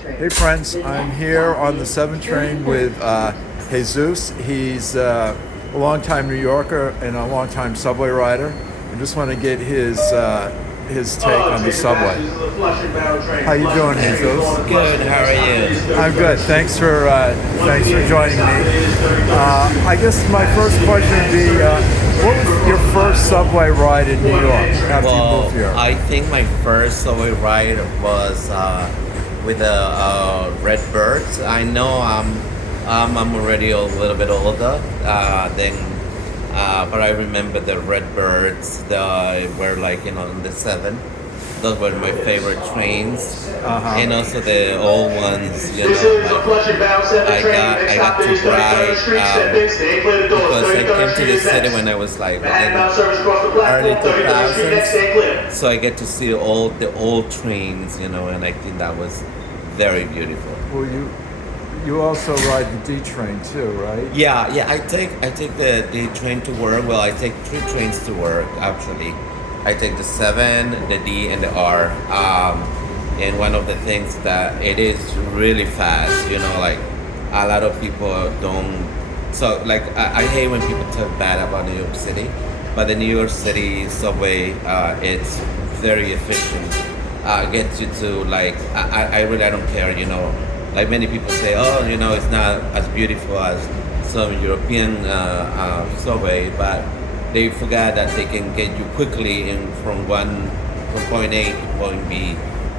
Hey friends, I'm here on the 7 train with Jesus. He's a longtime New Yorker and a longtime subway rider. I just want to get his take on the subway. How you doing, Jesus? Good. How are you? I'm good. Thanks for joining me. I guess my first question would be, what was your first subway ride in New York after you moved here? I think my first subway ride was with the Redbirds. I know I'm already a little bit older but I remember the Redbirds. They were like on the 7. Those were my favorite trains, and also the old ones. I got to ride because I came to the city when I was like early 2000s, so I get to see all the old trains, and I think that was very beautiful. Well, you also ride the D train too, right? Yeah. I take the D train to work. Well, I take 3 trains to work actually. I take the 7, the D, and the R. And one of the things that it is really fast. Like a lot of people don't. So like I hate when people talk bad about New York City, but the New York City subway, it's very efficient. Gets you to like I really don't care. Like many people say, it's not as beautiful as some European subway, but they forgot that they can get you quickly from point A to point B.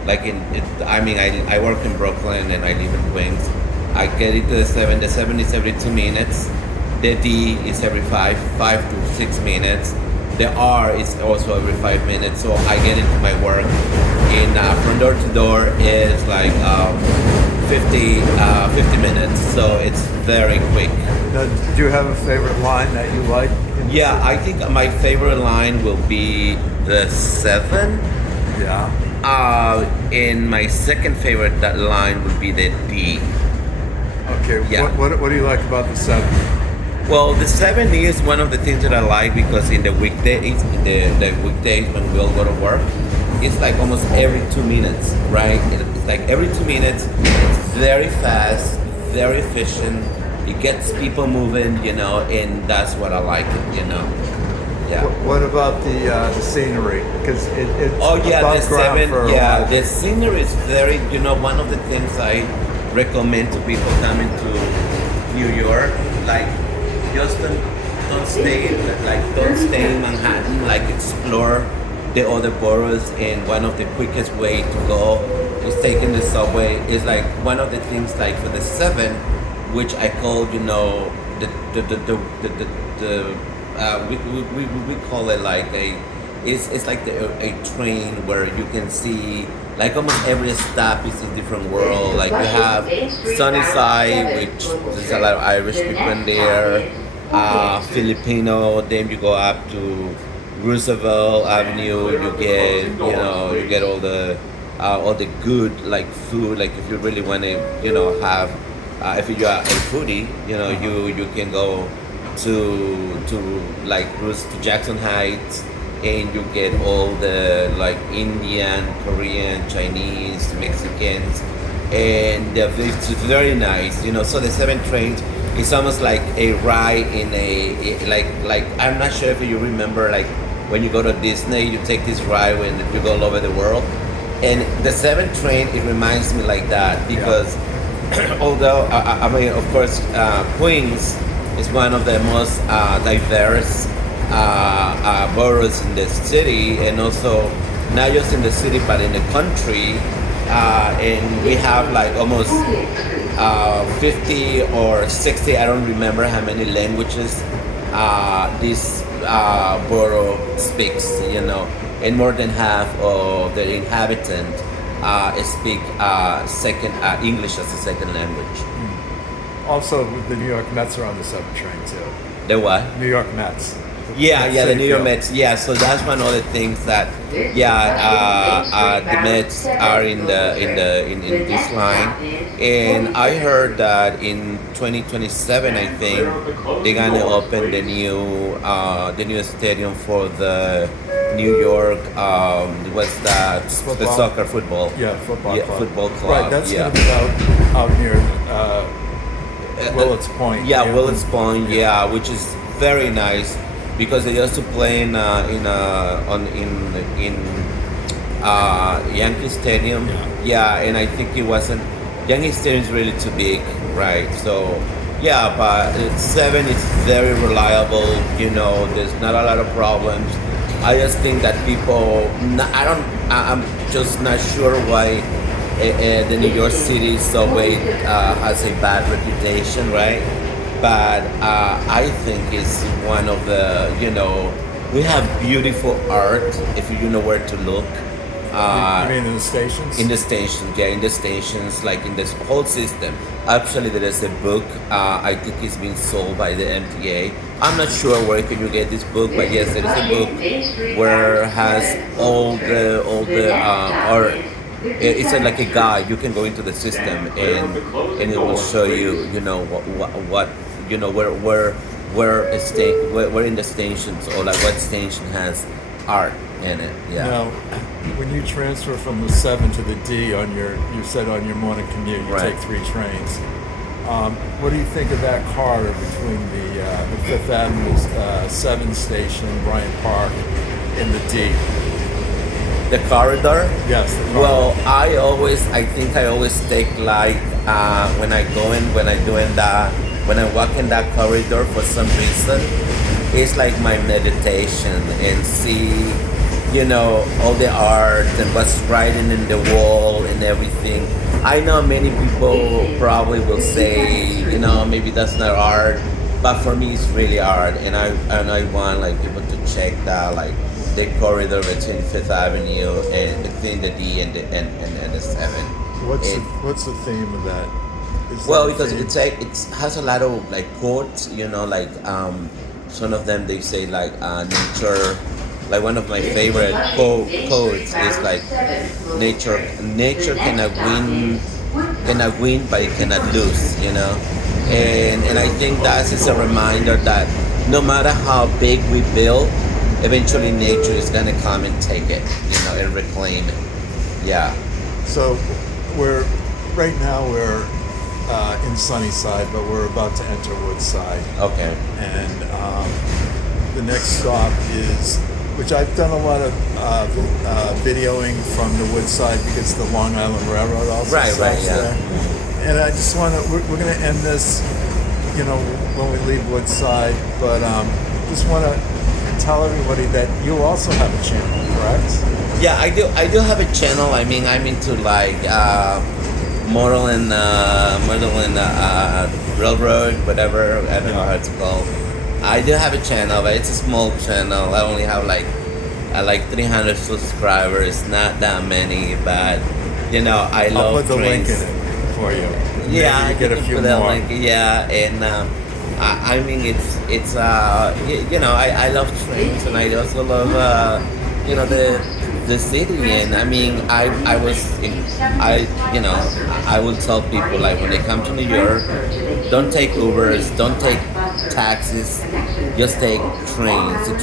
Like I work in Brooklyn and I live in Queens. I get into the 7. The 7 is every 2 minutes. The D is every 5 to 6 minutes. The R is also every 5 minutes. So I get into my work in from door to door is like 50 minutes. So it's very quick. Now, do you have a favorite line that you like? Yeah, I think my favorite line will be the 7. Yeah. And my second favorite line would be the D. Okay. Yeah. What do you like about the 7? Well, the 7 is one of the things that I like because in the weekdays, when we all go to work, it's like almost every 2 minutes, right? It's like every 2 minutes. It's very fast, very efficient. It gets people moving, and that's what I like it, Yeah. What about the scenery? Because it's the 7. Yeah, the scenery is very. One of the things I recommend to people coming to New York, like just don't stay in Manhattan. Like explore the other boroughs, and one of the quickest way to go is taking the subway. Is like one of the things like for the 7. Which I call, we call it like it's like a train where you can see like almost every stop is a different world. Like you have Sunnyside, which there's a lot of Irish people in there, Filipino. Then you go up to Roosevelt Avenue. You get all the good like food. Like if you really want to, have. If you are a foodie, you can go to Jackson Heights, and you get all the like Indian, Korean, Chinese, Mexicans, and it's very nice. So the 7 trains is almost like a ride in like I'm not sure if you remember like when you go to Disney, you take this ride when you go all over the world, and the 7 train it reminds me like that because. Yeah. Although of course, Queens is one of the most diverse boroughs in the city, and also not just in the city but in the country. And we have like almost 50 or 60. I don't remember how many languages this borough speaks. And more than half of the inhabitants. Speak English as a second language. Also, the New York Mets are on the 7 train too. The what? New York Mets. The New York Mets. Yeah, so that's one of the things that the Mets are in this line, and I heard that in 2027, I think they're gonna open the new stadium for the New York. What's that? The Football. soccer, football. Yeah, football club. Football club. Right, that's yeah. going to be out near Willets Point. Yeah, Willets Point. Yeah, which is very nice because they used to play in Yankee Stadium. Yeah, and I think it wasn't. Yankee Stadium is really too big, right? So, yeah, but 7 is very reliable. You know, there's not a lot of problems. I just think that people. I'm just not sure why the New York City subway has a bad reputation, right? But I think it's one of the. We have beautiful art if you know where to look. You mean in the stations? In the stations, yeah, in the stations, like in this whole system. Actually, there is a book. I think it's being sold by the MTA. I'm not sure where can you get this book, but yes, there is a book where it has all the or it's like a guide. You can go into the system and it will show you, what where in the stations or like what station has art in it. Yeah. Now, when you transfer from the 7 to the D you said on your morning commute, you Right. take 3 trains. What do you think of that corridor between the Fifth Avenue 7 station, Bryant Park, and the D? The corridor. Yes, the corridor. Well, I think I always take like when I walk in that corridor for some reason, it's like my meditation and see, all the art and what's writing in the wall and everything. I know many people probably will say, maybe that's not art, but for me it's really art, and I want like people to check that like the corridor between Fifth Avenue and between the D and the 7. What's the theme of that? Well, because it has a lot of like quotes, like some of them they say like nature. Like one of my favorite quotes is like nature cannot win, but it cannot lose, and I think that is a reminder that no matter how big we build, eventually nature is gonna come and take it, and reclaim it. Yeah. So right now we're in Sunnyside, but we're about to enter Woodside. Okay. And the next stop is, which I've done a lot of videoing from the Woodside because the Long Island Railroad also stops there. And I just want to, we're going to end this, when we leave Woodside, but just want to tell everybody that you also have a channel, correct? Yeah, I do have a channel. I mean, I'm into like modeling railroad, whatever. I don't know how it's called. I do have a channel, but it's a small channel. I only have like 300 subscribers, not that many, but I love I'll put the trains. link in it for you. Yeah, Maybe you get a few put that more. link. Yeah, and I mean it's I love trains, and I also love the city. And I mean I will tell people like when they come to New York, don't take Ubers, don't take taxis, just take trains. The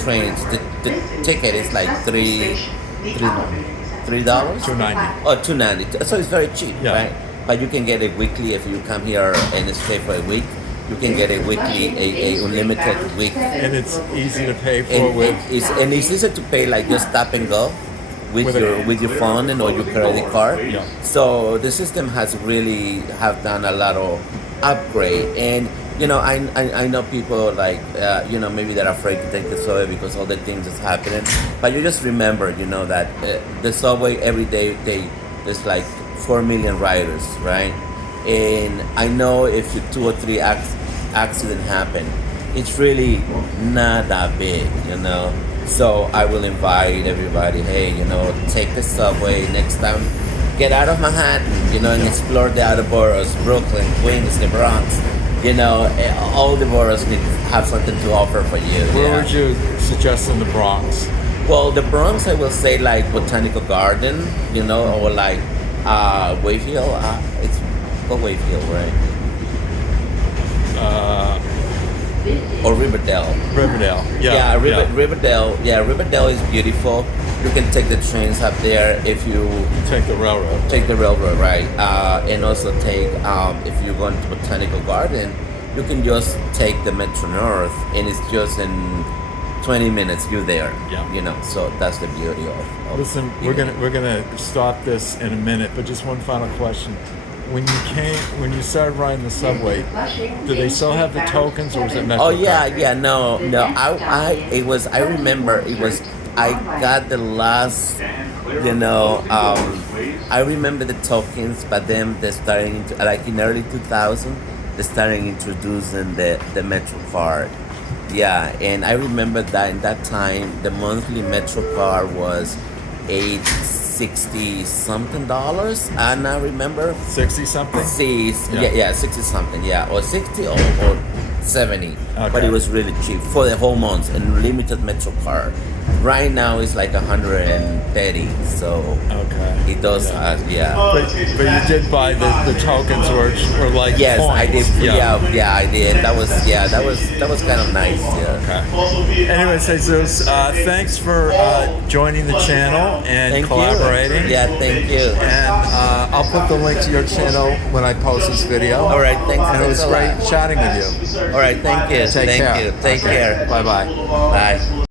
ticket is like $3. $2.90. Oh, $2.90. So it's very cheap, Yeah. right? But you can get a weekly if you come here and stay for a week. You can get a weekly, a unlimited week. And it's easy to pay for And with. it's easy to pay, like just tap and go with your phone and or your credit card. Yeah. So the system has really have done a lot of upgrade. And I know people like maybe they're afraid to take the subway because all the things that's happening. But you just remember that the subway every day there's like 4 million riders, right? And I know if 2 or 3 accident happen, it's really not that big, So I will invite everybody, hey, take the subway next time. Get out of Manhattan, and explore the other boroughs, Brooklyn, Queens, the Bronx. All the boroughs need have something to offer for you. Where would you suggest in the Bronx? Well, the Bronx, I will say like Botanical Garden, or like Wayfield. It's called Wayfield, right? or Riverdale. Riverdale. Yeah, Riverdale. Yeah, Riverdale is beautiful. You can take the trains up there if you Take the railroad. take the railroad, right? And also take if you go into Botanical Garden, you can just take the Metro North, and it's just in 20 minutes you're there. Yeah. You know, so that's the beauty of Listen, you know. we're gonna stop this in a minute, but just one final question. When you started riding the subway, do they still have the tokens, or was it Metro? Oh yeah. No. I remember it was. I got the last. You know, I remember the tokens, but then they starting into like in early 2000, they starting introducing the Metro card. Yeah, and I remember that in that time the monthly Metro card was $860 something, and I remember 60 something. yeah, 60 something, yeah, or 60 or 70, but Okay. it was really cheap for the whole month and limited Metro card. Right now it's like 130, so Okay. it does yeah. But you did buy the tokens, or like Yes, coins. I did. Yeah, I did. That was kind of nice. Yeah. Okay. Anyways, Jesus, thanks for joining the channel and Thank collaborating. you. Yeah, thank you. And I'll put the link to your channel when I post this video. All right, thanks. And it was thanks a great lot. chatting with you. All right, thank you. Take thank care. you. Take care. Bye bye. Bye.